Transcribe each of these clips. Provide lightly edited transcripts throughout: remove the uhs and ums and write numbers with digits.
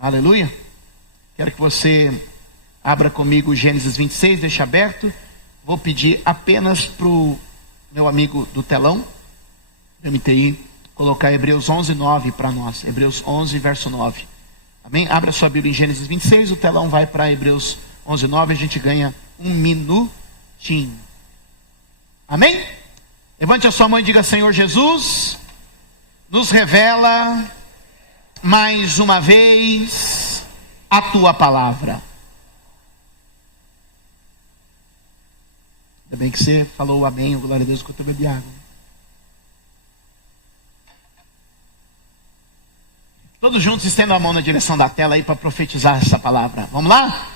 Aleluia. Quero que você abra comigo Gênesis 26, deixa aberto. Vou pedir apenas para o meu amigo do telão, MTI, colocar Hebreus 11, 9 para nós. Hebreus 11, verso 9. Amém? Abra sua Bíblia em Gênesis 26, o telão vai para Hebreus 11, 9, a gente ganha um minutinho. Amém? Levante a sua mão e diga: Senhor Jesus, nos revela mais uma vez a tua palavra. Ainda bem que você falou amém, glória a Deus, que eu bebi água. Todos juntos estendam a mão na direção da tela aí para profetizar essa palavra. Vamos lá?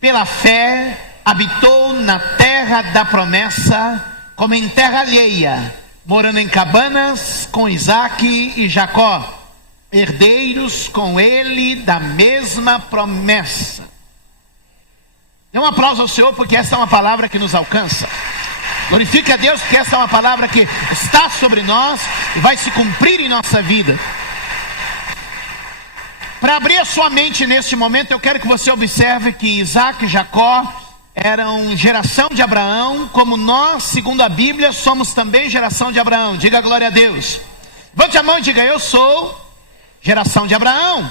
Pela fé habitou na terra da promessa, como em terra alheia, morando em cabanas com Isaque e Jacó, herdeiros com ele da mesma promessa. Dê um aplauso ao Senhor, porque essa é uma palavra que nos alcança. Glorifique a Deus, porque essa é uma palavra que está sobre nós e vai se cumprir em nossa vida. Para abrir a sua mente neste momento, eu quero que você observe que Isaque e Jacó eram geração de Abraão, como nós, segundo a Bíblia, somos também geração de Abraão. Diga glória a Deus. Levante a mão e diga: eu sou geração de Abraão.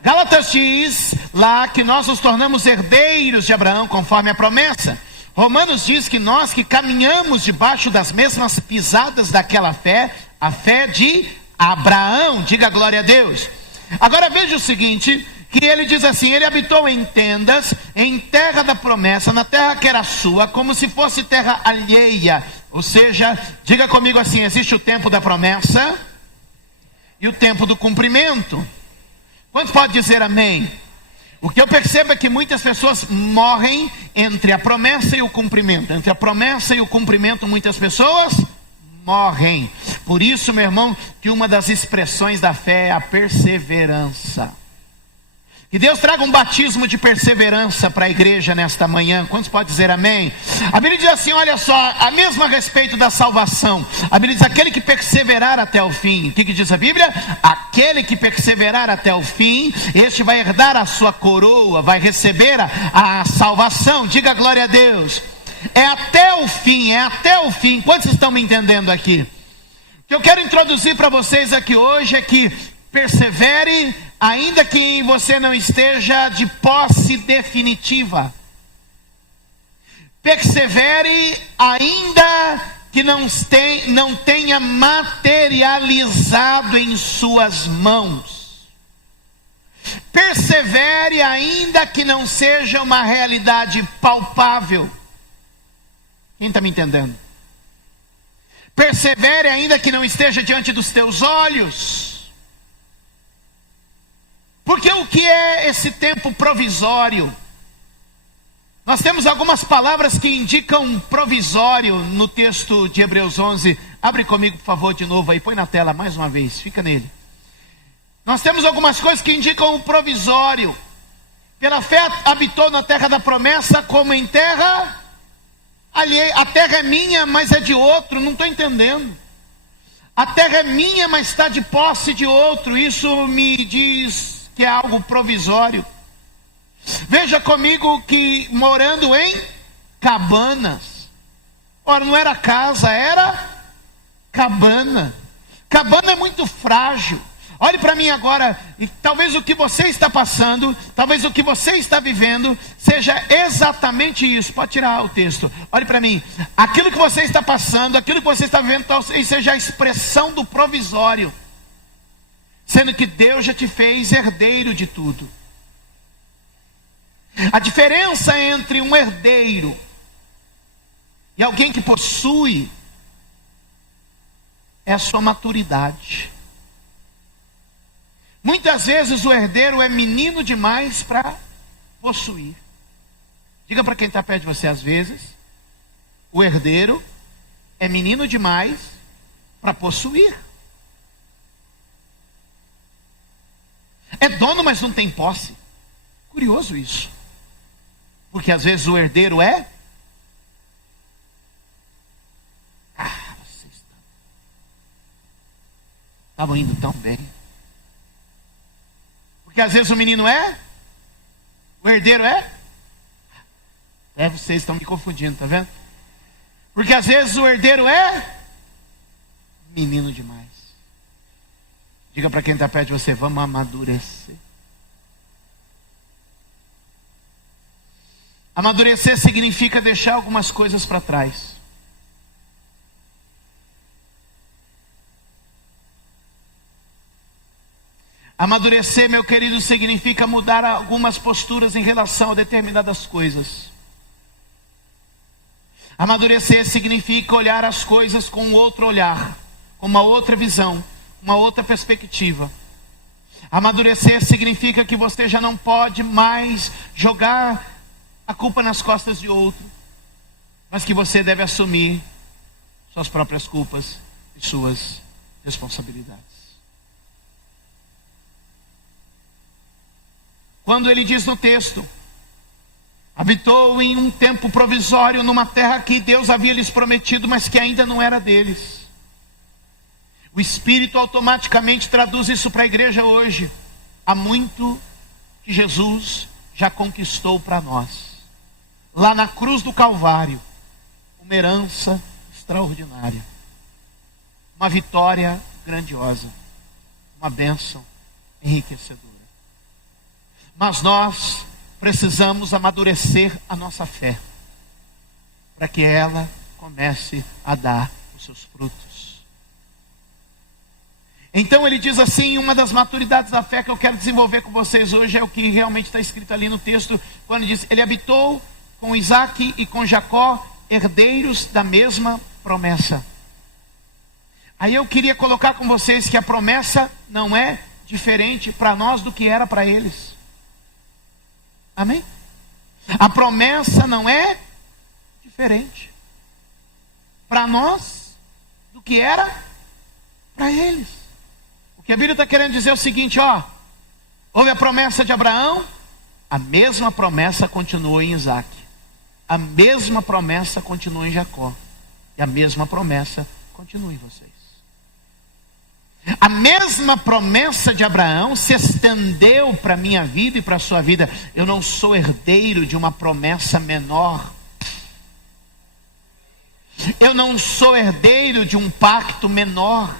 Gálatas diz lá que nós nos tornamos herdeiros de Abraão, conforme a promessa. Romanos diz que nós que caminhamos debaixo das mesmas pisadas daquela fé, a fé de Abraão. Diga glória a Deus. Agora veja o seguinte, que ele diz assim: ele habitou em tendas, em terra da promessa, na terra que era sua, como se fosse terra alheia. Ou seja, diga comigo assim: existe o tempo da promessa e o tempo do cumprimento. Quantos podem dizer amém? O que eu percebo é que muitas pessoas morrem entre a promessa e o cumprimento. Entre a promessa e o cumprimento, muitas pessoas morrem. Por isso, meu irmão, que uma das expressões da fé é a perseverança. Que Deus traga um batismo de perseverança para a igreja nesta manhã. Quantos podem dizer amém? A Bíblia diz assim, olha só, a mesma a respeito da salvação. A Bíblia diz: aquele que perseverar até o fim. O que diz a Bíblia? Aquele que perseverar até o fim, este vai herdar a sua coroa, vai receber a salvação. Diga glória a Deus. É até o fim, é até o fim. Quantos estão me entendendo aqui? O que eu quero introduzir para vocês aqui hoje é que persevere, ainda que você não esteja de posse definitiva. Persevere, ainda que não tenha materializado em suas mãos. Persevere, ainda que não seja uma realidade palpável. Quem está me entendendo? Persevere, ainda que não esteja diante dos teus olhos. Porque o que é esse tempo provisório? Nós temos algumas palavras que indicam provisório no texto de Hebreus 11. Abre comigo, por favor, de novo aí. Põe na tela mais uma vez, fica nele. Nós temos algumas coisas que indicam o provisório. Pela fé habitou na terra da promessa, como em terra alheia. A terra é minha, mas é de outro. Não estou entendendo. A terra é minha, mas está de posse de outro. Isso me diz que é algo provisório. Veja comigo que morando em cabanas. Ora, não era casa, era cabana. Cabana é muito frágil. Olhe para mim agora, e talvez o que você está passando, talvez o que você está vivendo, seja exatamente isso. Pode tirar o texto. Olhe para mim. Aquilo que você está passando, aquilo que você está vivendo, talvez seja a expressão do provisório. Sendo que Deus já te fez herdeiro de tudo. A diferença entre um herdeiro e alguém que possui é a sua maturidade. Muitas vezes o herdeiro é menino demais para possuir. Diga para quem está perto de você: às vezes o herdeiro é menino demais para possuir. É dono, mas não tem posse. Curioso isso. Porque às vezes o herdeiro é... vocês estavam indo tão bem. Porque às vezes o menino é, o herdeiro é. Vocês estão me confundindo, tá vendo? Porque às vezes o herdeiro é menino demais. Diga para quem está perto de você, vamos amadurecer. Amadurecer significa deixar algumas coisas para trás. Amadurecer, meu querido, significa mudar algumas posturas em relação a determinadas coisas. Amadurecer significa olhar as coisas com outro olhar, com uma outra visão, uma outra perspectiva. Amadurecer significa que você já não pode mais jogar a culpa nas costas de outro, mas que você deve assumir suas próprias culpas e suas responsabilidades. Quando ele diz no texto, habitou em um tempo provisório numa terra que Deus havia lhes prometido, mas que ainda não era deles. O Espírito automaticamente traduz isso para a igreja hoje. Há muito que Jesus já conquistou para nós. Lá na cruz do Calvário, uma herança extraordinária. Uma vitória grandiosa. Uma bênção enriquecedora. Mas nós precisamos amadurecer a nossa fé, para que ela comece a dar os seus frutos. Então ele diz assim, uma das maturidades da fé que eu quero desenvolver com vocês hoje é o que realmente está escrito ali no texto, quando diz, ele habitou com Isaac e com Jacó, herdeiros da mesma promessa. Aí eu queria colocar com vocês que a promessa não é diferente para nós do que era para eles. Amém? A promessa não é diferente para nós do que era para eles. O que a Bíblia está querendo dizer é o seguinte, houve a promessa de Abraão, a mesma promessa continua em Isaac, a mesma promessa continua em Jacó, e a mesma promessa continua em vocês. A mesma promessa de Abraão se estendeu para a minha vida e para a sua vida. Eu não sou herdeiro de uma promessa menor. Eu não sou herdeiro de um pacto menor.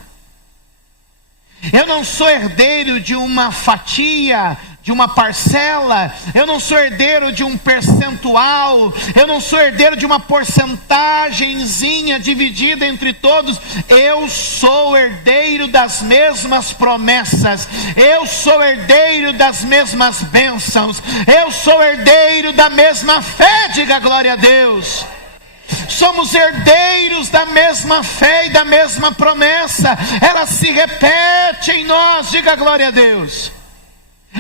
Eu não sou herdeiro de uma fatia, de uma parcela. Eu não sou herdeiro de um percentual. Eu não sou herdeiro de uma porcentagemzinha dividida entre todos. Eu sou herdeiro das mesmas promessas. Eu sou herdeiro das mesmas bênçãos. Eu sou herdeiro da mesma fé. Diga glória a Deus. Somos herdeiros da mesma fé e da mesma promessa. Ela se repete em nós. Diga glória a Deus.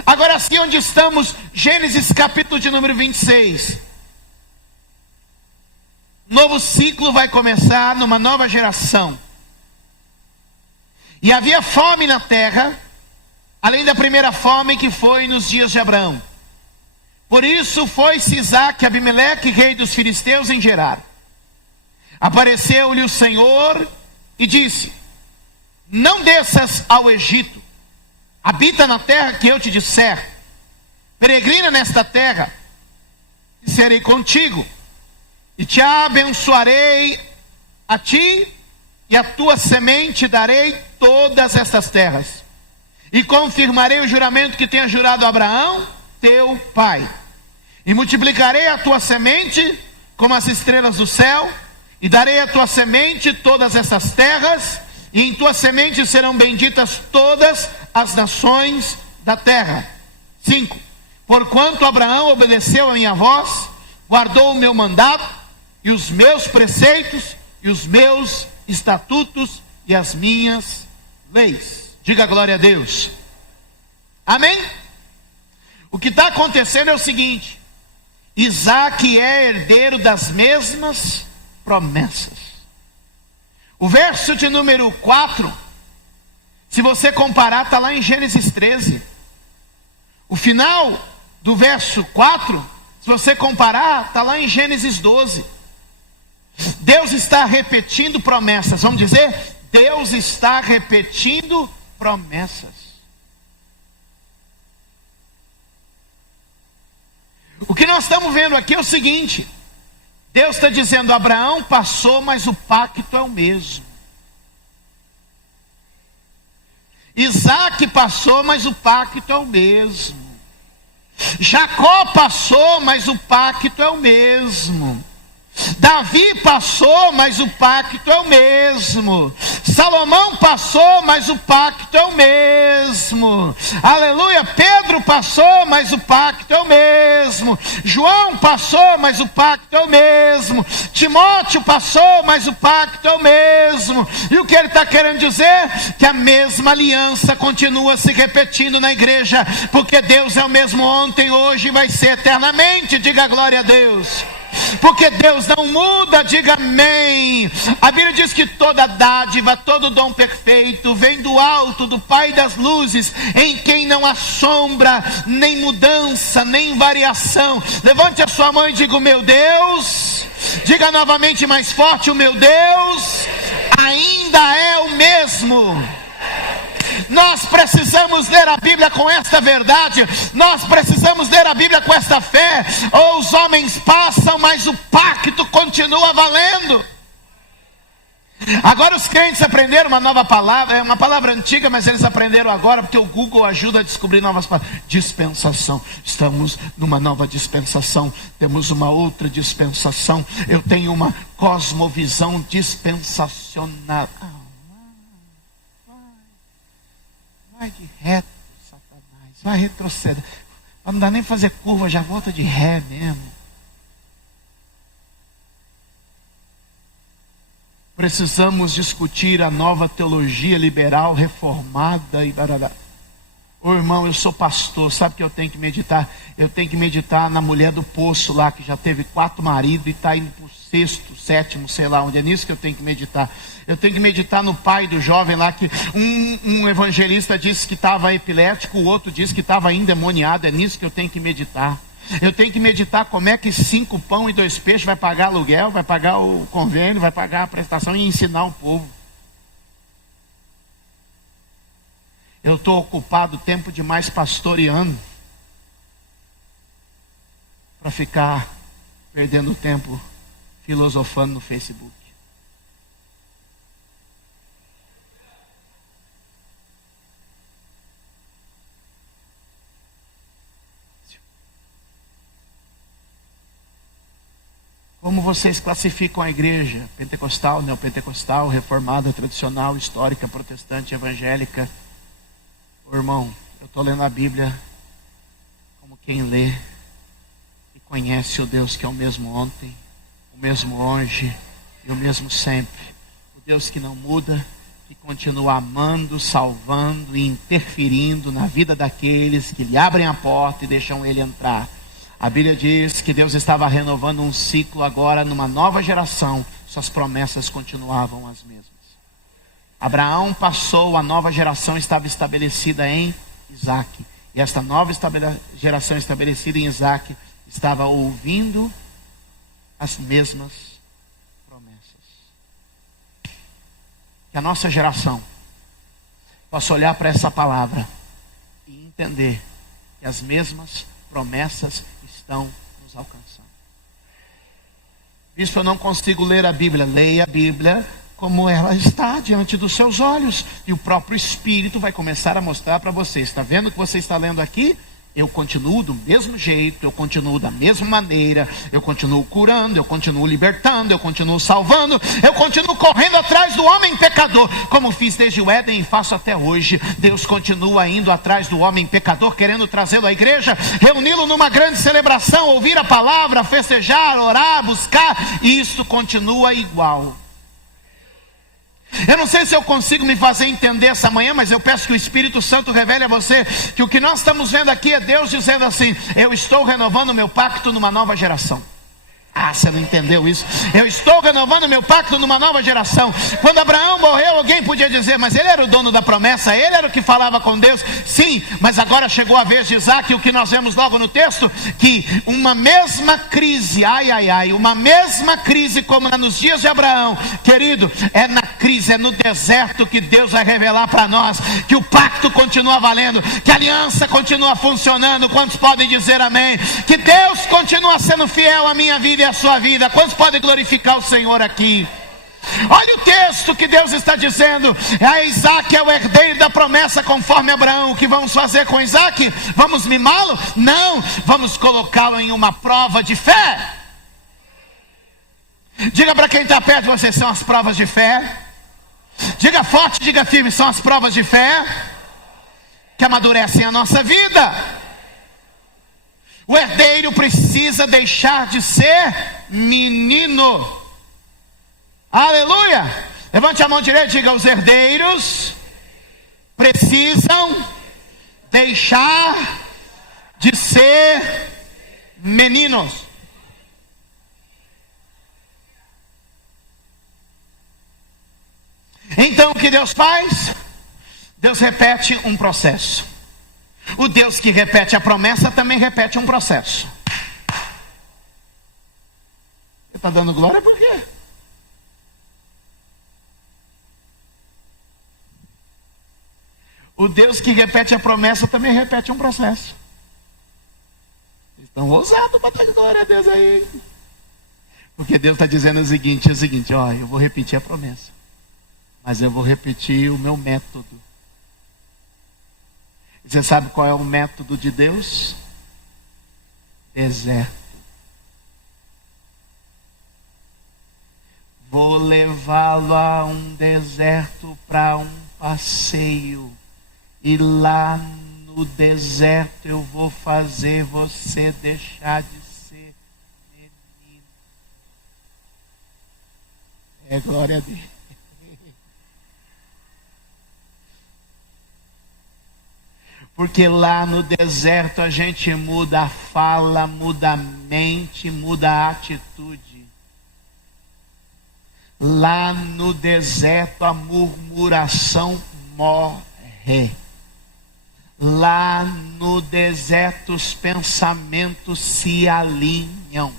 Agora sim, onde estamos? Gênesis capítulo de número 26. Novo ciclo vai começar numa nova geração. E havia fome na terra, além da primeira fome que foi nos dias de Abraão. Por isso foi-se Isaac, Abimeleque, rei dos filisteus, em Gerar. Apareceu-lhe o Senhor e disse: não desças ao Egito, habita na terra que eu te disser, peregrina nesta terra, e serei contigo, e te abençoarei a ti, e a tua semente darei todas estas terras, e confirmarei o juramento que tenha jurado a Abraão, teu pai, e multiplicarei a tua semente como as estrelas do céu, e darei a tua semente todas essas terras, e em tua semente serão benditas todas as nações da terra. 5. Porquanto Abraão obedeceu a minha voz, guardou o meu mandato, e os meus preceitos, e os meus estatutos, e as minhas leis. Diga glória a Deus. Amém? O que está acontecendo é o seguinte: Isaac é herdeiro das mesmas promessas. O verso de número 4, se você comparar, está lá em Gênesis 13. O final do verso 4, se você comparar, está lá em Gênesis 12. Deus está repetindo promessas. Vamos dizer, Deus está repetindo promessas. O que nós estamos vendo aqui é o seguinte: Deus está dizendo, Abraão passou, mas o pacto é o mesmo. Isaac passou, mas o pacto é o mesmo. Jacó passou, mas o pacto é o mesmo. Davi passou, mas o pacto é o mesmo. Salomão passou, mas o pacto é o mesmo. Aleluia. Pedro passou, mas o pacto é o mesmo. João passou, mas o pacto é o mesmo. Timóteo passou, mas o pacto é o mesmo. E o que ele está querendo dizer? Que a mesma aliança continua se repetindo na igreja, porque Deus é o mesmo ontem, hoje e vai ser eternamente. Diga glória a Deus. Porque Deus não muda, diga amém. A Bíblia diz que toda dádiva, todo dom perfeito vem do alto, do Pai das luzes, em quem não há sombra, nem mudança, nem variação. Levante a sua mão e diga, o meu Deus. Diga novamente mais forte, o meu Deus ainda é o mesmo. Nós precisamos ler a Bíblia com esta verdade. Nós precisamos ler a Bíblia com esta fé. Ou os homens passam, mas o pacto continua valendo. Agora os crentes aprenderam uma nova palavra. É uma palavra antiga, mas eles aprenderam agora, porque o Google ajuda a descobrir novas palavras. Dispensação. Estamos numa nova dispensação. Temos uma outra dispensação. Eu tenho uma cosmovisão dispensacional. Vai de reto, Satanás, vai retroceder. Não dá nem fazer curva, já volta de ré mesmo. Precisamos discutir a nova teologia liberal, reformada e barará. Ô irmão, eu sou pastor, sabe que eu tenho que meditar? Eu tenho que meditar na mulher do poço lá, que já teve 4 maridos e está indo para o 6º, 7º, sei lá onde. É nisso que eu tenho que meditar. Eu tenho que meditar no pai do jovem lá, que um evangelista disse que estava epilético, o outro disse que estava endemoniado. É nisso que eu tenho que meditar. Eu tenho que meditar como é que 5 pão e 2 peixes vai pagar aluguel, vai pagar o convênio, vai pagar a prestação e ensinar o povo. Eu estou ocupado tempo demais pastoreando para ficar perdendo tempo filosofando no Facebook. Como vocês classificam a igreja? Pentecostal, neopentecostal, reformada, tradicional, histórica, protestante, evangélica? Ô, irmão, eu estou lendo a Bíblia como quem lê e conhece o Deus que é o mesmo ontem, o mesmo hoje e o mesmo sempre. O Deus que não muda, que continua amando, salvando e interferindo na vida daqueles que lhe abrem a porta e deixam ele entrar. A Bíblia diz que Deus estava renovando um ciclo agora numa nova geração. Suas promessas continuavam as mesmas. Abraão passou, a nova geração estava estabelecida em Isaac. E esta nova geração estabelecida em Isaac estava ouvindo as mesmas promessas. Que a nossa geração possa olhar para essa palavra e entender que as mesmas promessas estão nos alcançando. Isso eu não consigo ler a Bíblia. Leia a Bíblia como ela está diante dos seus olhos, e o próprio Espírito vai começar a mostrar para você. Está vendo o que você está lendo aqui? Eu continuo do mesmo jeito, eu continuo da mesma maneira, eu continuo curando, eu continuo libertando, eu continuo salvando, eu continuo correndo atrás do homem pecador, como fiz desde o Éden e faço até hoje. Deus continua indo atrás do homem pecador, querendo trazê-lo à igreja, reuni-lo numa grande celebração, ouvir a palavra, festejar, orar, buscar, e isso continua igual. Eu não sei se eu consigo me fazer entender essa manhã, mas eu peço que o Espírito Santo revele a você que o que nós estamos vendo aqui é Deus dizendo assim: eu estou renovando o meu pacto numa nova geração. Ah, você não entendeu isso? Eu estou renovando meu pacto numa nova geração. Quando Abraão morreu, alguém podia dizer, mas ele era o dono da promessa, ele era o que falava com Deus. Sim, mas agora chegou a vez de Isaac, o que nós vemos logo no texto, que uma mesma crise, uma mesma crise como nos dias de Abraão, querido, é na crise, é no deserto que Deus vai revelar para nós, que o pacto continua valendo, que a aliança continua funcionando. Quantos podem dizer amém? Que Deus continua sendo fiel à minha vida e à sua vida. Quantos podem glorificar o Senhor aqui? Olha o texto que Deus está dizendo. Isaac é o herdeiro da promessa conforme Abraão. O que vamos fazer com Isaac? Vamos mimá-lo? Não, vamos colocá-lo em uma prova de fé. Diga para quem está perto de você, são as provas de fé. Diga forte, diga firme, são as provas de fé que amadurecem a nossa vida. O herdeiro precisa deixar de ser menino. Aleluia! Levante a mão direita e diga: os herdeiros precisam deixar de ser meninos. Então o que Deus faz? Deus repete um processo. O Deus que repete a promessa também repete um processo. Você está dando glória por quê? O Deus que repete a promessa também repete um processo. Vocês estão ousados para dar glória a Deus aí. Porque Deus está dizendo o seguinte, ó, eu vou repetir a promessa, mas eu vou repetir o meu método. Você sabe qual é o método de Deus? Deserto. Vou levá-lo a um deserto para um passeio. E lá no deserto eu vou fazer você deixar de ser menino. É glória a Deus. Porque lá no deserto a gente muda a fala, muda a mente, muda a atitude. Lá no deserto a murmuração morre. Lá no deserto os pensamentos se alinham.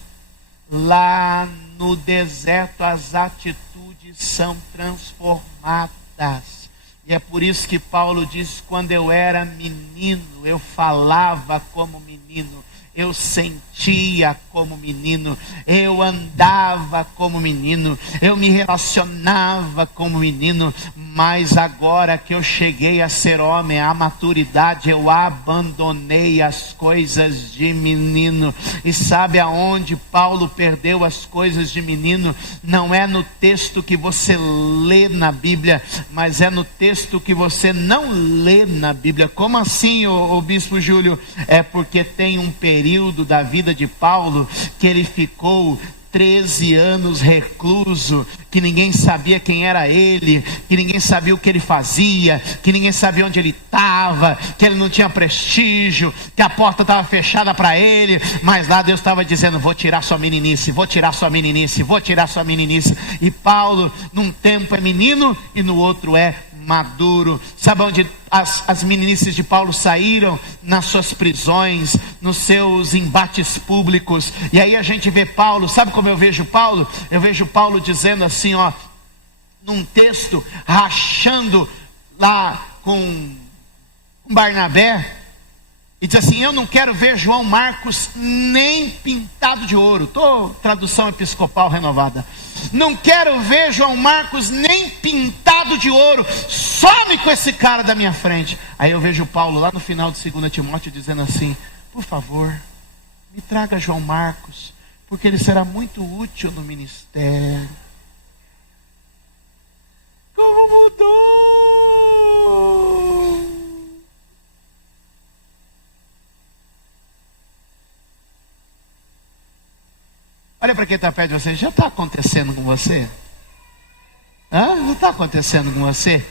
Lá no deserto as atitudes são transformadas. E é por isso que Paulo diz: quando eu era menino, eu falava como menino, eu sentia como menino, eu andava como menino, eu me relacionava como menino, mas agora que eu cheguei a ser homem, à maturidade, eu abandonei as coisas de menino. E sabe aonde Paulo perdeu as coisas de menino? Não é no texto que você lê na Bíblia, mas é no texto que você não lê na Bíblia. Como assim, o bispo Júlio? É porque tem um período da vida de Paulo que ele ficou 13 anos recluso, que ninguém sabia quem era ele, que ninguém sabia o que ele fazia, que ninguém sabia onde ele estava, que ele não tinha prestígio, que a porta estava fechada para ele, mas lá Deus estava dizendo: vou tirar sua meninice, vou tirar sua meninice, vou tirar sua meninice. E Paulo, num tempo é menino e no outro é maduro. Sabe onde as meninices de Paulo saíram? Nas suas prisões, nos seus embates públicos. E aí a gente vê Paulo, sabe como eu vejo Paulo? Eu vejo Paulo dizendo assim, ó, num texto, rachando lá com Barnabé, e diz assim: eu não quero ver João Marcos nem pintado de ouro. Tradução episcopal renovada. Não quero ver João Marcos nem pintado de ouro. Some com esse cara da minha frente. Aí eu vejo Paulo lá no final de 2 Timóteo dizendo assim: por favor, me traga João Marcos, porque ele será muito útil no ministério. Como mudou! Olha para quem está perto de você. Já está acontecendo com você? Não está acontecendo com você?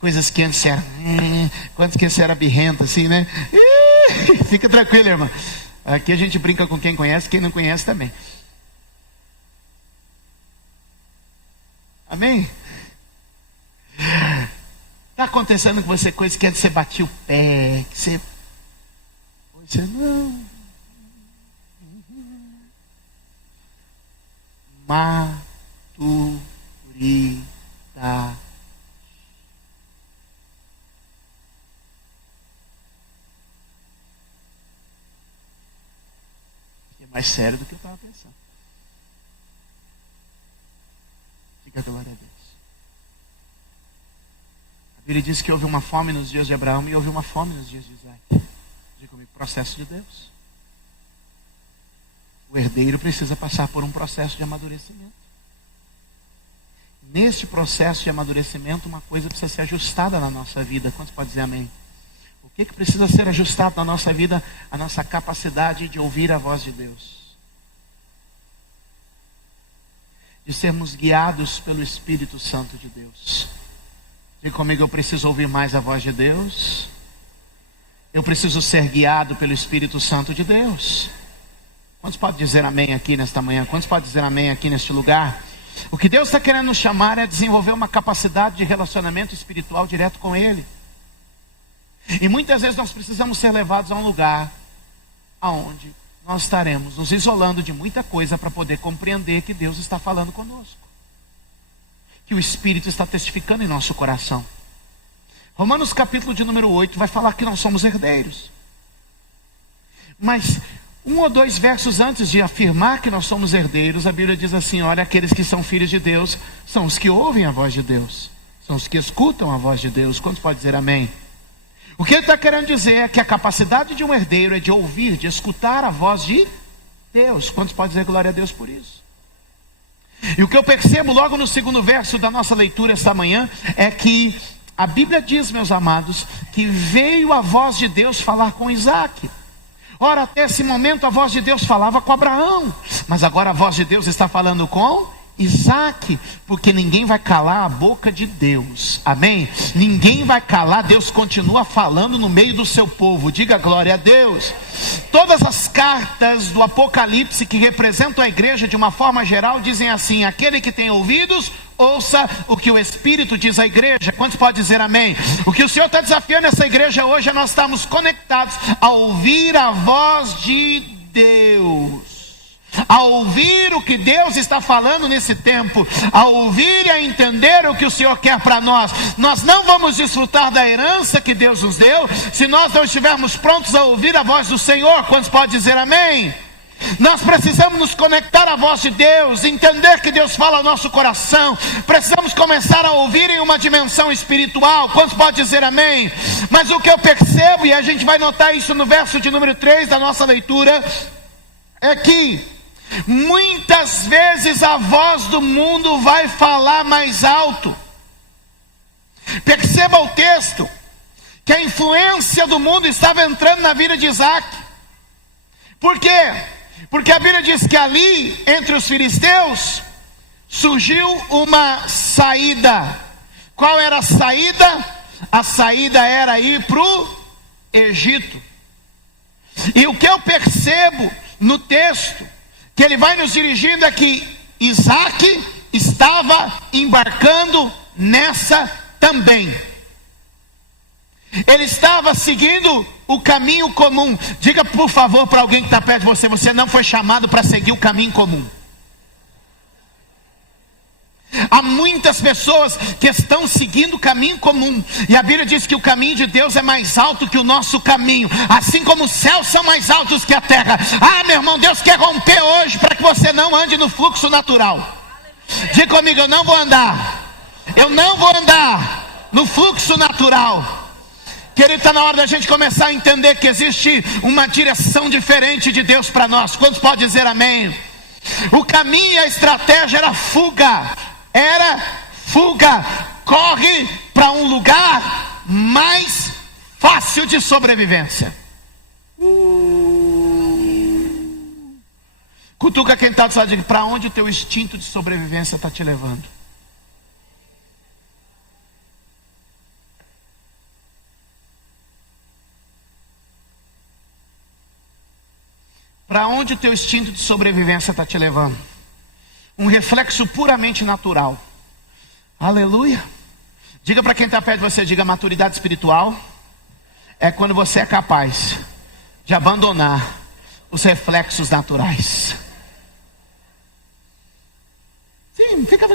Coisas que antes era... Quantos que você era birrento assim, né? Fica tranquilo, irmão. Aqui a gente brinca com quem conhece, quem não conhece também. Amém? Está acontecendo com você coisa que você batia o pé, que você não. Maturidade. É mais sério do que eu estava pensando. Fica a glória a Deus. A Bíblia diz que houve uma fome nos dias de Abraão e houve uma fome nos dias de Isaac. Diga comigo, processo de Deus. O herdeiro precisa passar por um processo de amadurecimento. Neste processo de amadurecimento, uma coisa precisa ser ajustada na nossa vida. Quantos podem dizer amém? O que precisa ser ajustado na nossa vida? A nossa capacidade de ouvir a voz de Deus. De sermos guiados pelo Espírito Santo de Deus. Diga comigo, eu preciso ouvir mais a voz de Deus. Eu preciso ser guiado pelo Espírito Santo de Deus. Quantos podem dizer amém aqui nesta manhã? Quantos podem dizer amém aqui neste lugar? O que Deus está querendo nos chamar é desenvolver uma capacidade de relacionamento espiritual direto com Ele. E muitas vezes nós precisamos ser levados a um lugar aonde nós estaremos nos isolando de muita coisa para poder compreender que Deus está falando conosco. Que o Espírito está testificando em nosso coração. Romanos capítulo de número 8 vai falar que nós somos herdeiros. Mas 1 ou 2 versos antes de afirmar que nós somos herdeiros, a Bíblia diz assim, olha, aqueles que são filhos de Deus, são os que ouvem a voz de Deus. São os que escutam a voz de Deus. Quantos podem dizer amém? O que ele está querendo dizer é que a capacidade de um herdeiro é de ouvir, de escutar a voz de Deus. Quantos podem dizer glória a Deus por isso? E o que eu percebo logo no segundo verso da nossa leitura esta manhã é que a Bíblia diz, meus amados, que veio a voz de Deus falar com Isaac. Ora, até esse momento a voz de Deus falava com Abraão, mas agora a voz de Deus está falando com Isaac, porque ninguém vai calar a boca de Deus, amém? Ninguém vai calar, Deus continua falando no meio do seu povo, diga glória a Deus. Todas as cartas do Apocalipse que representam a igreja de uma forma geral dizem assim, aquele que tem ouvidos, ouça o que o Espírito diz à igreja. Quantos podem dizer amém? O que o Senhor está desafiando essa igreja hoje é nós estarmos conectados a ouvir a voz de Deus, a ouvir o que Deus está falando nesse tempo, a ouvir e a entender o que o Senhor quer para nós. Nós não vamos desfrutar da herança que Deus nos deu se nós não estivermos prontos a ouvir a voz do Senhor. Quantos podem dizer amém? Nós precisamos nos conectar à voz de Deus, entender que Deus fala ao nosso coração. Precisamos começar a ouvir em uma dimensão espiritual. Quantos podem dizer amém? Mas o que eu percebo, e a gente vai notar isso no verso de número 3 da nossa leitura, é que muitas vezes a voz do mundo vai falar mais alto. Perceba o texto, que a influência do mundo estava entrando na vida de Isaac. Por quê? Porque a Bíblia diz que ali, entre os filisteus, surgiu uma saída. Qual era a saída? A saída era ir para o Egito. E o que eu percebo no texto, que ele vai nos dirigindo, é que Isaac estava embarcando nessa também. Ele estava seguindo o caminho comum. Diga por favor para alguém que está perto de você, você não foi chamado para seguir o caminho comum. Há muitas pessoas que estão seguindo o caminho comum, e a Bíblia diz que o caminho de Deus é mais alto que o nosso caminho, assim como os céus são mais altos que a terra. Ah, meu irmão, Deus quer romper hoje para que você não ande no fluxo natural. Diga comigo, eu não vou andar no fluxo natural. Querido, está na hora da gente começar a entender que existe uma direção diferente de Deus para nós. Quantos podem dizer amém? O caminho e a estratégia era fuga. Corre para um lugar mais fácil de sobrevivência. Cutuca quem está do lado, diga, para onde o teu instinto de sobrevivência está te levando? Para onde o teu instinto de sobrevivência está te levando? Um reflexo puramente natural. Aleluia. Diga para quem está perto de você, diga: maturidade espiritual é quando você é capaz de abandonar os reflexos naturais. Sim, fica.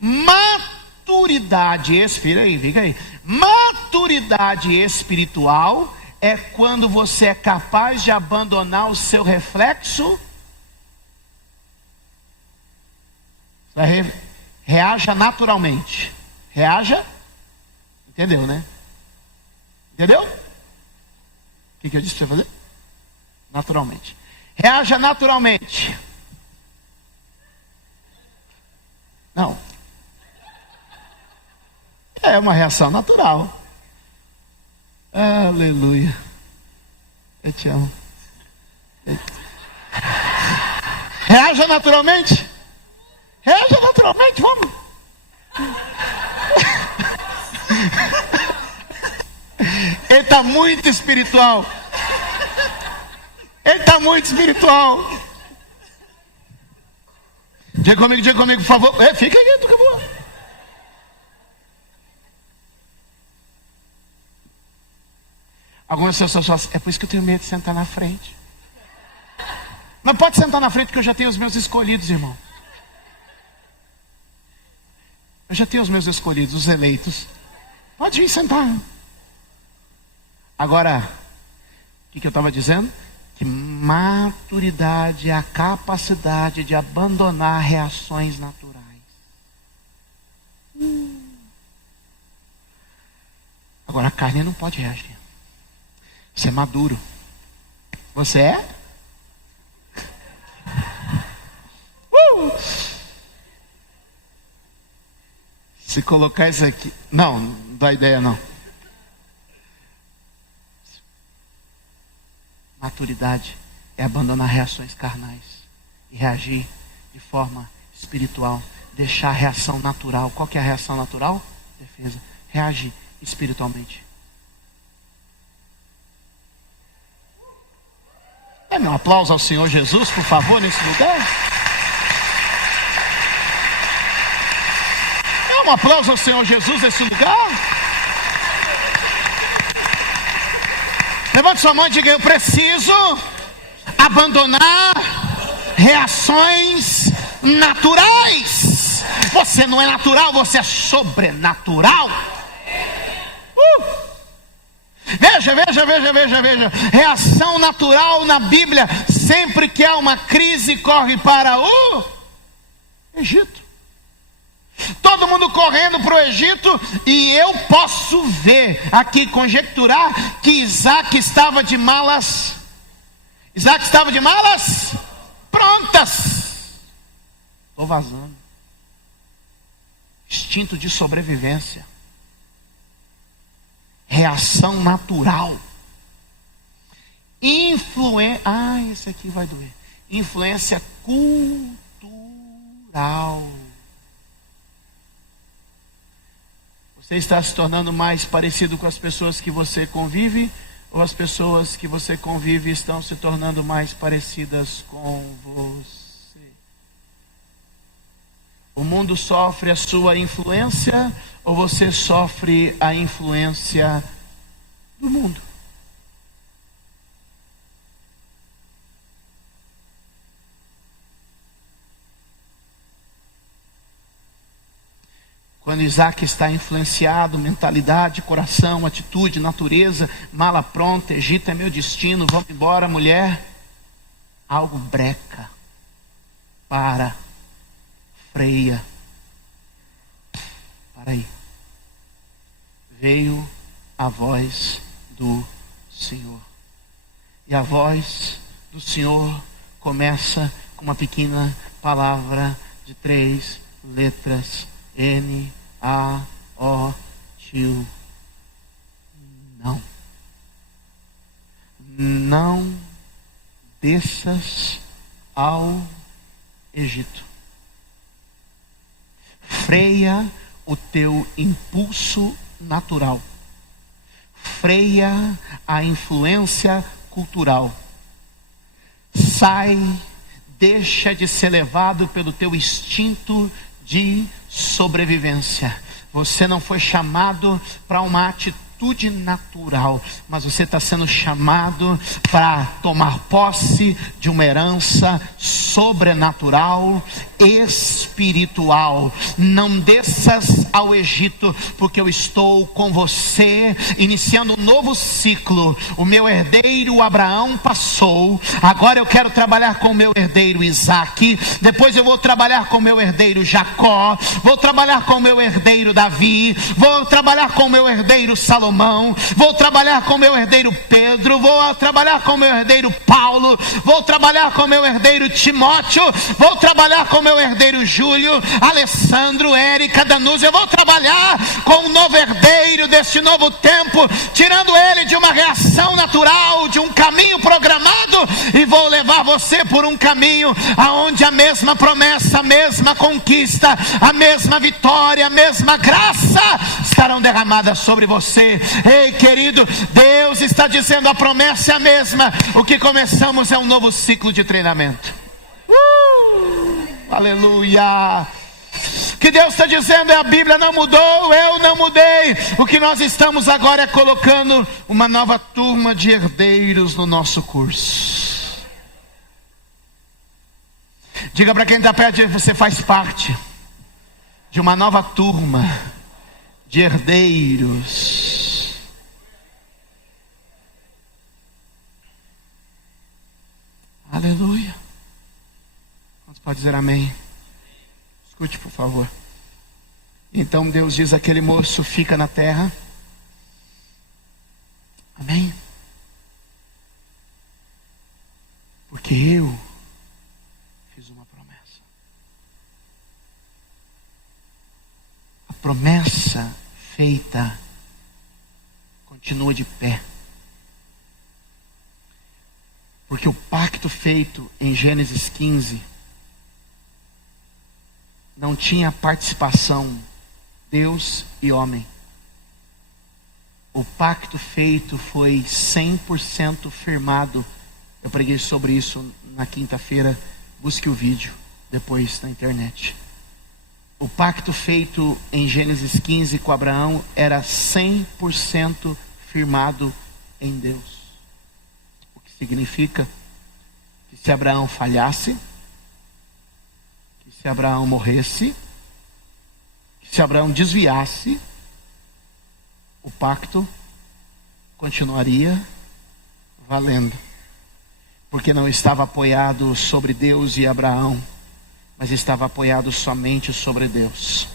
Maturidade, fica aí. Maturidade espiritual é quando você é capaz de abandonar o seu reflexo. Reaja naturalmente. Reaja. Entendeu, né? Entendeu? O que eu disse para você fazer? Naturalmente. Reaja naturalmente. Não. É uma reação natural. Aleluia. Eu te amo. Reaja naturalmente. Reaja naturalmente, vamos. Ele está muito espiritual. Diga comigo, por favor. Fica aqui, acabou. Algumas pessoas falam assim: é por isso que eu tenho medo de sentar na frente. Não pode sentar na frente, porque eu já tenho os meus escolhidos, irmão. Eu já tenho os meus escolhidos, os eleitos. Pode ir sentar. Agora, o que eu estava dizendo? Que maturidade é a capacidade de abandonar reações naturais. Agora, a carne não pode reagir. Você é maduro. Você é? Se colocar isso aqui... Não dá ideia não. Maturidade é abandonar reações carnais e reagir de forma espiritual. Deixar a reação natural. Qual que é a reação natural? Defesa. Reagir espiritualmente. Dê um aplauso ao Senhor Jesus, por favor, nesse lugar. Dê um aplauso ao Senhor Jesus nesse lugar. Levante sua mão e diga: eu preciso abandonar reações naturais. Você não é natural, você é sobrenatural. Veja. Reação natural na Bíblia, sempre que há uma crise, corre para o Egito. Todo mundo correndo para o Egito, e eu posso ver aqui, conjecturar, que Isaac estava de malas. Prontas. Estou vazando. Instinto de sobrevivência. Reação natural. Esse aqui vai doer. Influência cultural. Você está se tornando mais parecido com as pessoas que você convive, ou as pessoas que você convive estão se tornando mais parecidas com você? O mundo sofre a sua influência, ou você sofre a influência do mundo? Quando Isaac está influenciado, mentalidade, coração, atitude, natureza, mala pronta, Egito é meu destino, vamos embora, mulher. Algo breca, freia. Para aí. Veio a voz do Senhor. E a voz do Senhor começa com uma pequena palavra de 3 letras. N-A-O-T-U. Não desças ao Egito. Freia o teu impulso natural. Freia a influência cultural. Sai, deixa de ser levado pelo teu instinto de sobrevivência. Você não foi chamado para uma atitude natural, mas você está sendo chamado para tomar posse de uma herança sobrenatural, espiritual. Não desças ao Egito, porque eu estou com você, iniciando um novo ciclo. O meu herdeiro Abraão passou, agora eu quero trabalhar com o meu herdeiro Isaque, depois eu vou trabalhar com o meu herdeiro Jacó, vou trabalhar com o meu herdeiro Davi, vou trabalhar com o meu herdeiro Salomão, vou trabalhar com o meu herdeiro Pedro, vou trabalhar com o meu herdeiro Paulo, vou trabalhar com o meu herdeiro Timóteo, vou trabalhar com o meu herdeiro Júlio, Alessandro, Érica, Danúzia. Eu vou trabalhar com o novo herdeiro deste novo tempo, tirando ele de uma reação natural, de um caminho programado, e vou levar você por um caminho aonde a mesma promessa, a mesma conquista, a mesma vitória, a mesma graça estarão derramadas sobre você. Ei, querido, Deus está dizendo: a promessa é a mesma. O que começamos é um novo ciclo de treinamento. Aleluia. O que Deus está dizendo é: a Bíblia não mudou, eu não mudei. O que nós estamos agora é colocando uma nova turma de herdeiros no nosso curso. Diga para quem está perto de você: faz parte de uma nova turma de herdeiros. Aleluia. Você pode dizer amém? Escute, por favor. Então Deus diz: aquele moço fica na terra. Amém? Porque eu fiz uma promessa. A promessa feita continua de pé. Porque o pacto feito em Gênesis 15 não tinha participação Deus e homem. O pacto feito foi 100% firmado. Eu preguei sobre isso na quinta-feira. Busque o vídeo depois na internet. O pacto feito em Gênesis 15 com Abraão era 100% firmado em Deus. O que significa que se Abraão falhasse, que se Abraão morresse, que se Abraão desviasse, o pacto continuaria valendo. Porque não estava apoiado sobre Deus e Abraão, mas estava apoiado somente sobre Deus.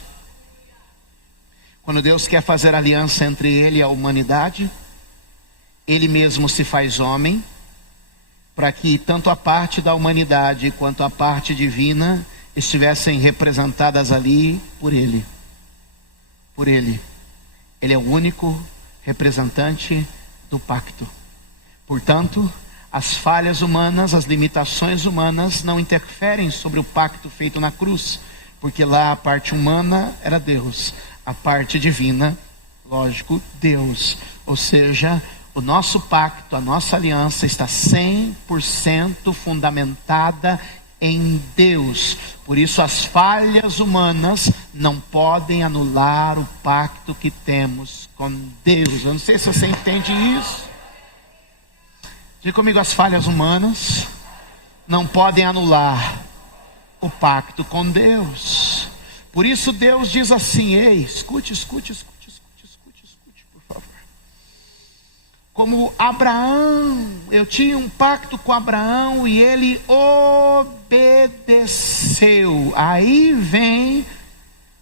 Quando Deus quer fazer aliança entre Ele e a humanidade, Ele mesmo se faz homem, para que tanto a parte da humanidade quanto a parte divina estivessem representadas ali por Ele. Por Ele. Ele é o único representante do pacto. Portanto, as falhas humanas, as limitações humanas não interferem sobre o pacto feito na cruz, porque lá a parte humana era Deus, a parte divina, lógico, Deus. Ou seja, o nosso pacto, a nossa aliança está 100% fundamentada em Deus. Por isso as falhas humanas não podem anular o pacto que temos com Deus. Eu não sei se você entende isso. Diga comigo: as falhas humanas não podem anular o pacto com Deus. Por isso Deus diz assim: ei, escute, por favor. Como Abraão, eu tinha um pacto com Abraão e ele obedeceu. Aí vem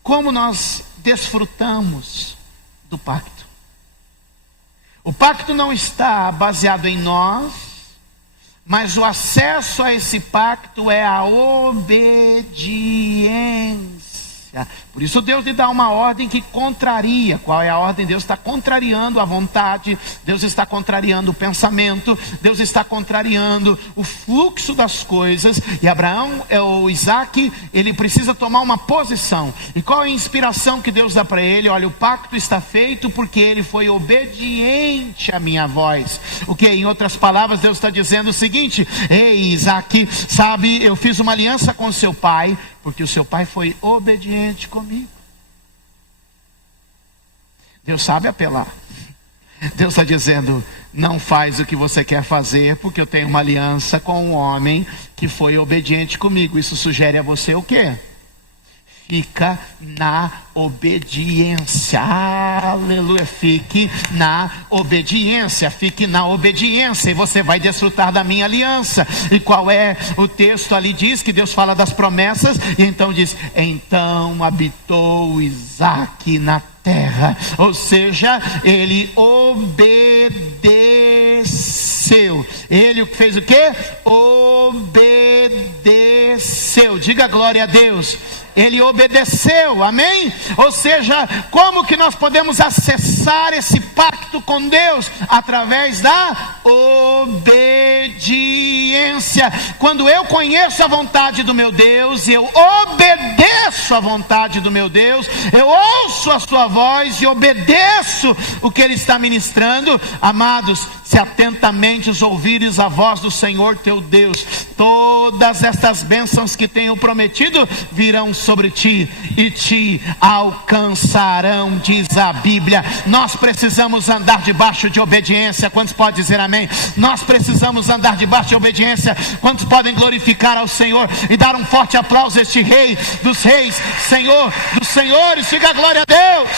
como nós desfrutamos do pacto. O pacto não está baseado em nós, mas o acesso a esse pacto é a obediência. Por isso Deus lhe dá uma ordem que contraria. Qual é a ordem? Deus está contrariando a vontade, Deus está contrariando o pensamento, Deus está contrariando o fluxo das coisas. E Abraão, o Isaque, ele precisa tomar uma posição. E qual é a inspiração que Deus dá para ele? Olha, o pacto está feito porque ele foi obediente à minha voz. O que, em outras palavras, Deus está dizendo o seguinte: ei, Isaque, sabe, eu fiz uma aliança com seu pai, Porque o seu pai foi obediente comigo. Deus sabe apelar. Deus está dizendo, não faz o que você quer fazer, porque eu tenho uma aliança com um homem que foi obediente comigo. Isso sugere a você o quê? Fica na obediência. Aleluia. Fique na obediência. Fique na obediência. E você vai desfrutar da minha aliança. E qual é o texto ali? Diz que Deus fala das promessas. E então diz, então habitou Isaque na terra. Ou seja, ele obedeceu. Ele fez o quê? Obedeceu. Diga glória a Deus. Ele obedeceu, amém? Ou seja, como que nós podemos acessar esse pacto com Deus? Através da obediência. Quando eu conheço a vontade do meu Deus, eu obedeço a vontade do meu Deus, eu ouço a sua voz e obedeço o que Ele está ministrando. Amados, se atentamente ouvires a voz do Senhor teu Deus, todas estas bênçãos que tenho prometido virão sobre ti e te alcançarão, diz a Bíblia. Nós precisamos andar debaixo de obediência. Quantos podem dizer amém? Nós precisamos andar debaixo de obediência. Quantos podem glorificar ao Senhor e dar um forte aplauso a este Rei dos Reis, Senhor dos Senhores? Diga a glória a Deus.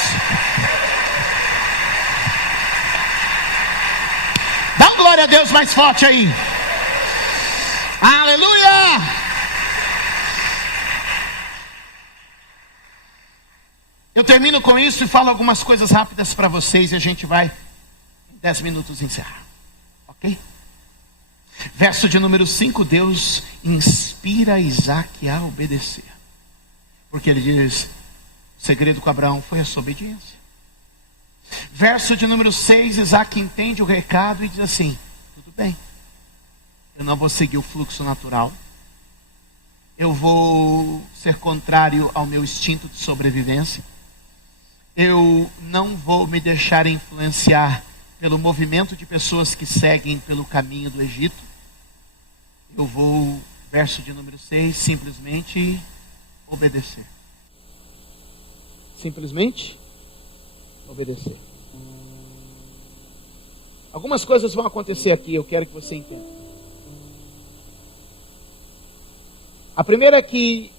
Dá um glória a Deus mais forte aí. Aleluia. Eu termino com isso e falo algumas coisas rápidas para vocês e a gente vai em 10 minutos encerrar, ok? Verso de número 5, Deus inspira Isaque a obedecer, porque ele diz, o segredo com Abraão foi a sua obediência. Verso de número 6, Isaque entende o recado e diz assim, tudo bem, eu não vou seguir o fluxo natural, eu vou ser contrário ao meu instinto de sobrevivência, eu não vou me deixar influenciar pelo movimento de pessoas que seguem pelo caminho do Egito. Eu vou, verso de número 6, simplesmente obedecer. Simplesmente obedecer. Algumas coisas vão acontecer aqui, eu quero que você entenda. A primeira é que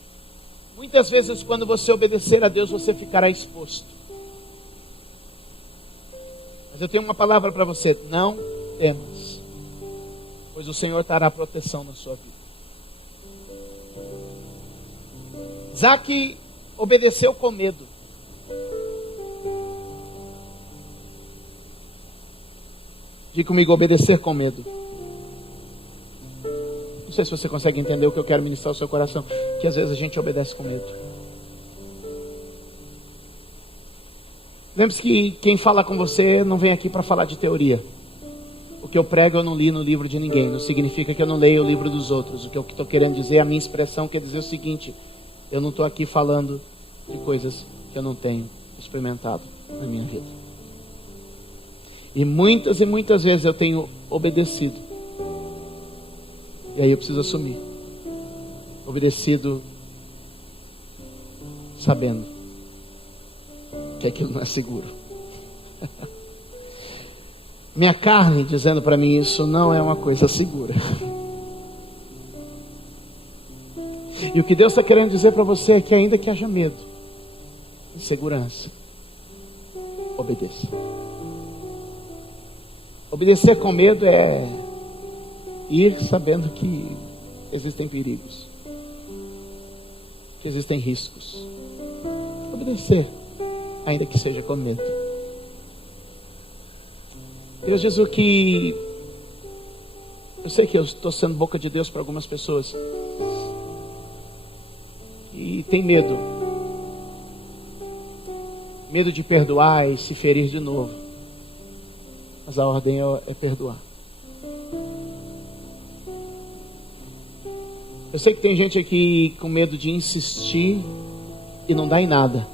muitas vezes quando você obedecer a Deus, você ficará exposto. Mas eu tenho uma palavra para você, não temas, pois o Senhor dará proteção na sua vida. Isaque obedeceu com medo. Diga comigo, obedecer com medo. Não sei se você consegue entender o que eu quero ministrar ao seu coração, que às vezes a gente obedece com medo. Lembre-se que quem fala com você não vem aqui para falar de teoria. O que eu prego eu não li no livro de ninguém. Não significa que eu não leio o livro dos outros. O que eu estou querendo dizer, a minha expressão quer dizer o seguinte: eu não estou aqui falando de coisas que eu não tenho experimentado na minha vida. E muitas vezes eu tenho obedecido. E aí eu preciso assumir. Obedecido sabendo que aquilo não é seguro. Minha carne dizendo para mim, isso não é uma coisa segura. E o que Deus está querendo dizer para você é que ainda que haja medo, insegurança, obedeça. Obedecer com medo é ir sabendo que existem perigos, que existem riscos. Obedecer, ainda que seja com medo. Deus diz o que... Eu sei que eu estou sendo boca de Deus para algumas pessoas e tem medo. Medo de perdoar e se ferir de novo. Mas a ordem é perdoar. Eu sei que tem gente aqui com medo de insistir e não dá em nada.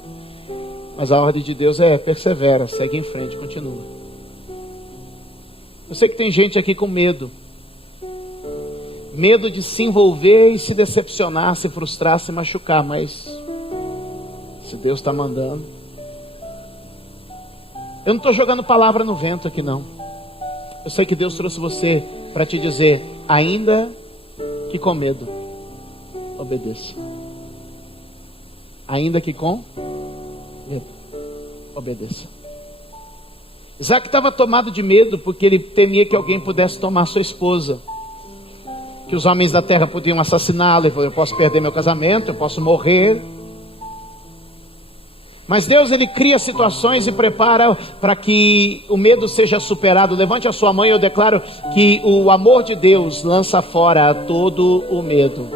Mas a ordem de Deus é persevera, segue em frente, continua. Eu sei que tem gente aqui com medo Medo de se envolver e se decepcionar, se frustrar, se machucar. Mas se Deus está mandando, eu não estou jogando palavra no vento aqui não. Eu sei que Deus trouxe você para te dizer: ainda que com medo, obedeça. Ainda que com medo, obedeça. Isaac estava tomado de medo porque ele temia que alguém pudesse tomar sua esposa, que os homens da terra podiam assassiná-lo. Ele falou: eu posso perder meu casamento, eu posso morrer. Mas Deus, ele cria situações e prepara para que o medo seja superado. Levante a sua mão e eu declaro que o amor de Deus lança fora todo o medo.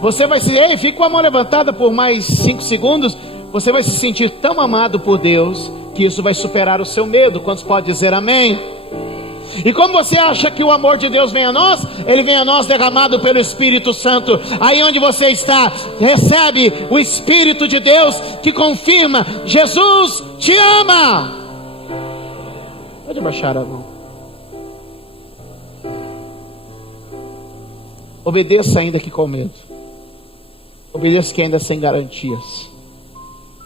Você vai se... fica com a mão levantada por mais 5 segundos. Você vai se sentir tão amado por Deus que isso vai superar o seu medo. Quantos podem dizer amém? E como você acha que o amor de Deus vem a nós? Ele vem a nós derramado pelo Espírito Santo. Aí onde você está, recebe o Espírito de Deus que confirma: Jesus te ama. Pode baixar a mão. Obedeça ainda que com medo. Obedeça que ainda sem garantias.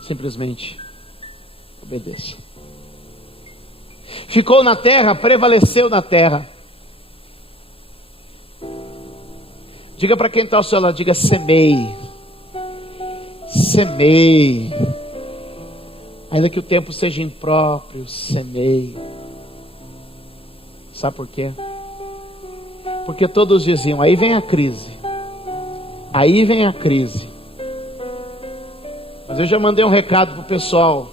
Simplesmente obedeça. Ficou na terra, prevaleceu na terra. Diga para quem está ao seu lado, diga: semeie. Semeie. Ainda que o tempo seja impróprio, semeie. Sabe por quê? Porque todos diziam: aí vem a crise. Aí vem a crise. Mas eu já mandei um recado para o pessoal.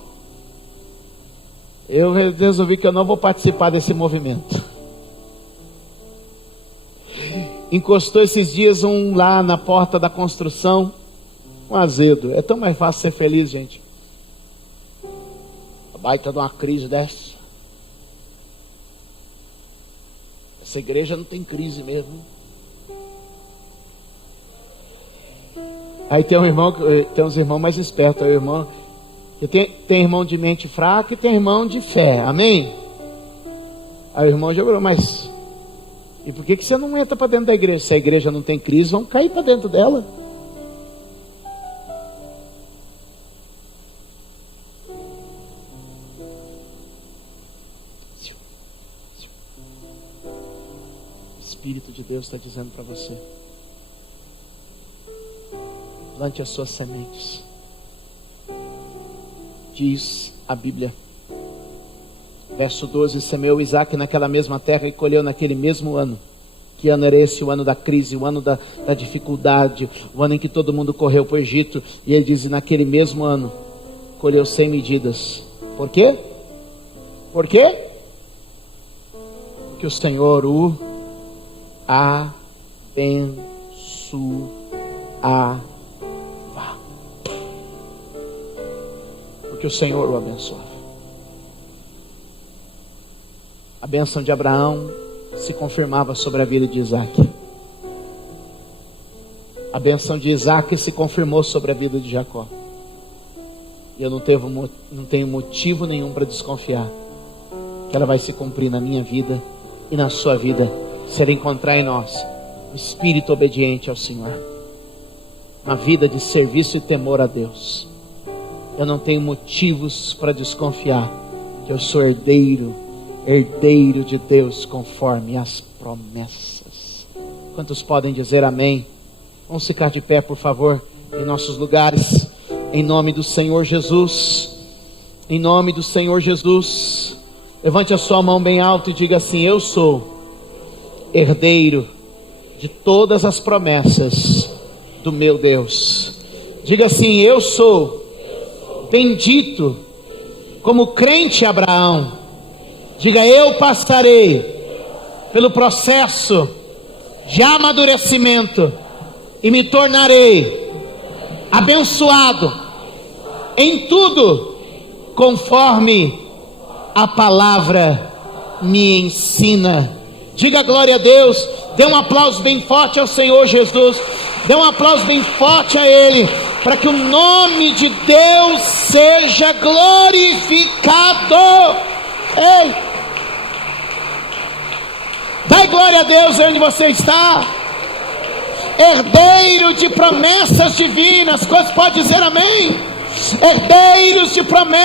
Eu resolvi que eu não vou participar desse movimento. Encostou esses dias um lá na porta da construção, um azedo. É tão mais fácil ser feliz, gente. A baita de uma crise dessa. Essa igreja não tem crise mesmo. Aí tem um irmão, tem uns irmãos mais espertos. Aí o irmão, tem irmão de mente fraca e tem irmão de fé, amém? Aí o irmão já falou: mas e por que você não entra para dentro da igreja? Se a igreja não tem crise, vamos cair para dentro dela. O Espírito de Deus está dizendo para você: plante as suas sementes. Diz a Bíblia, verso 12: semeou Isaac naquela mesma terra e colheu naquele mesmo ano. Que ano era esse? O ano da crise, o ano da dificuldade, o ano em que todo mundo correu para o Egito. E ele diz: naquele mesmo ano colheu 100 medidas. Por quê? Por quê? Porque o Senhor o abençoava. Porque o Senhor o abençoava. A bênção de Abraão se confirmava sobre a vida de Isaac. A bênção de Isaac se confirmou sobre a vida de Jacó. E eu não tenho motivo nenhum para desconfiar que ela vai se cumprir na minha vida e na sua vida, se ela encontrar em nós um espírito obediente ao Senhor, uma vida de serviço e temor a Deus. Eu não tenho motivos para desconfiar que eu sou herdeiro de Deus conforme as promessas. Quantos podem dizer amém? Vamos ficar de pé, por favor, em nossos lugares, em nome do Senhor Jesus. Em nome do Senhor Jesus. Levante a sua mão bem alto e diga assim: eu sou herdeiro de todas as promessas do meu Deus. Diga assim: eu sou bendito como crente Abraão. Diga: eu passarei pelo processo de amadurecimento e me tornarei abençoado em tudo conforme a palavra me ensina. Diga glória a Deus. Dê um aplauso bem forte ao Senhor Jesus. Dê um aplauso bem forte a Ele, para que o nome de Deus seja glorificado. Ei! Dai glória glória a Deus onde você está. Herdeiro de promessas divinas. Quantos pode dizer amém? Herdeiros de promessas.